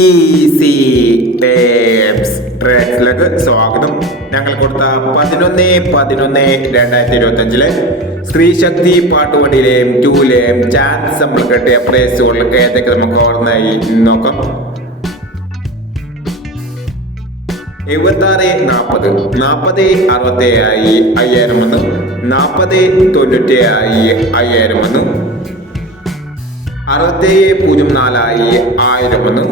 Easy tapes ട്രാക്സിലേക്ക് സ്വാഗതം. ഞങ്ങൾ കൊടുത്ത 11/11/2025 സ്ത്രീശക്തി പാട്ടുപടിയിലെയും 2ലെയും ചാൻസ് നമ്മൾ കിട്ടിയ പ്രൈസുകൾ ഏതൊക്കെ നമുക്ക് ഓർമ്മയായി നോക്കാം. 76 40 40 60 5000 വന്നു. 40 90 5000 വന്നു. 6704 1000 വന്നു.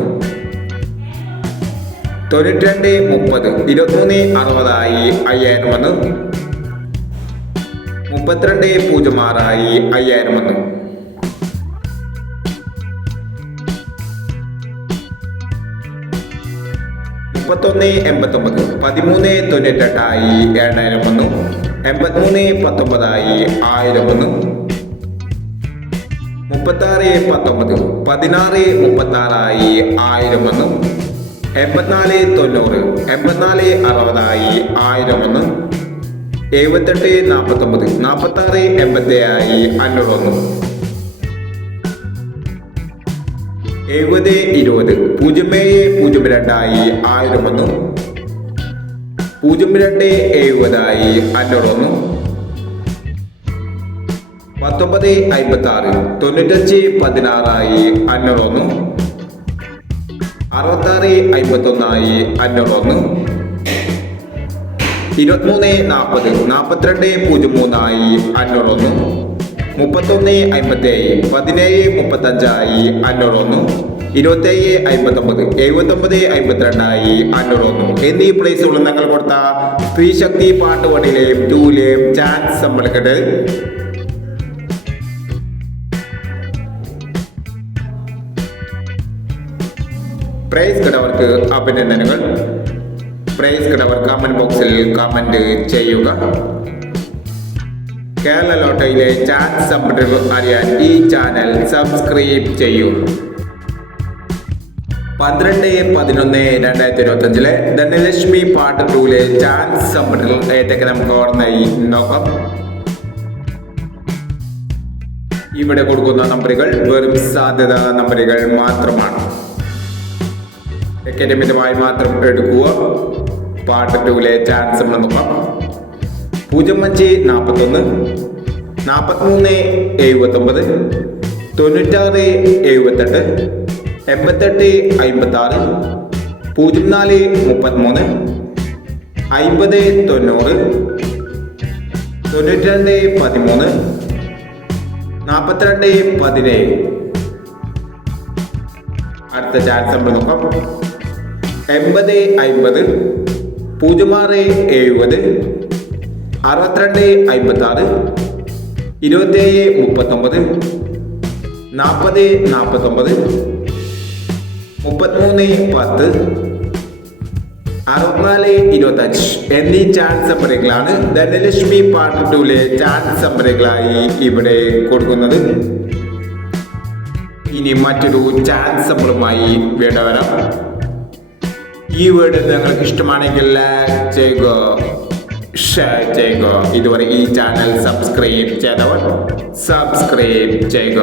92 30 23 60 5000 വന്നു. 32 06 5000 വന്നു. 31 89 13 98 7000 വന്നു. 83 19 1000 വന്നു. 36 19 16 36 1000 വന്നു. 84 90 84 60 1000 വന്നു. 78 49 46 87 500 വന്നു. 70 20 07 02 1000 വന്നു. 02 70 500 വന്നു. 19 56 95 16 500 വന്നു. 66 51 500 വന്നു. 23 40 42 03 500 വന്നു. 31 57 17 35 500 വന്നു. 27 59 79 52 500 വന്നു എന്നീ പ്ലേസുകൾ ഞങ്ങൾ കൊടുത്ത സ്ത്രീശക്തി പാട്ടുപടിയിലെയും 2ലെയും ചാൻസ് സമ്പളിക്കട്ടെ. പ്രൈസ് കിടവർക്ക് അഭിനന്ദനങ്ങൾ. പ്രൈസ് കിടവർ കമന്റ് ബോക്സിൽ കമന്റ് ചെയ്യുക. കേരള ലോട്ടറിയിലെ ചാൻസ് സമ്പത്തുകൾ അറിയാൻ ഈ ചാനൽ സബ്സ്ക്രൈബ് ചെയ്യൂ. 12/11/2025 ധനലക്ഷ്മി പാർട്ട് 2ലെ ചാൻസ് സമ്പത്തുകൾ ഏതൊക്കെ നമുക്ക് ഓർമ്മയായി നോക്കാം. ഇവിടെ കൊടുക്കുന്ന നമ്പറുകൾ വെറും സാധ്യത നമ്പറുകൾ മാത്രമാണ്. അക്കാഡമികമായി മാത്രം എടുക്കുക. പാർട്ട് 2ലെ ചാൻസ് നോക്കാം. 05 41 43 79 96 78 88 56 04 33 50 90 92 13 42 17. അടുത്ത ചാൻസ് നമ്മൾ നോക്കാം. 80 50 06 70 62 56 27 39 40 49 33 10 64 25 എന്നീ ചാൻസ് നമ്പറുകളാണ് ധനലക്ഷ്മി പാർട്ട് 2ലെ ചാൻസ് നമ്പറുകളായി ഇവിടെ കൊടുക്കുന്നത്. ഇനി മറ്റൊരു ചാൻസ് നമ്പറുമായി വീണ്ടും വരാം. ഈ വീഡിയോ നിങ്ങൾക്ക് ഇഷ്ടമാണെങ്കിൽ ലൈക്ക് ചെയ്യുക, ഷെയർ ചെയ്യുക. ഇതുവരെ ഈ ചാനൽ സബ്സ്ക്രൈബ് ചെയ്തവർ സബ്സ്ക്രൈബ് ചെയ്യുക.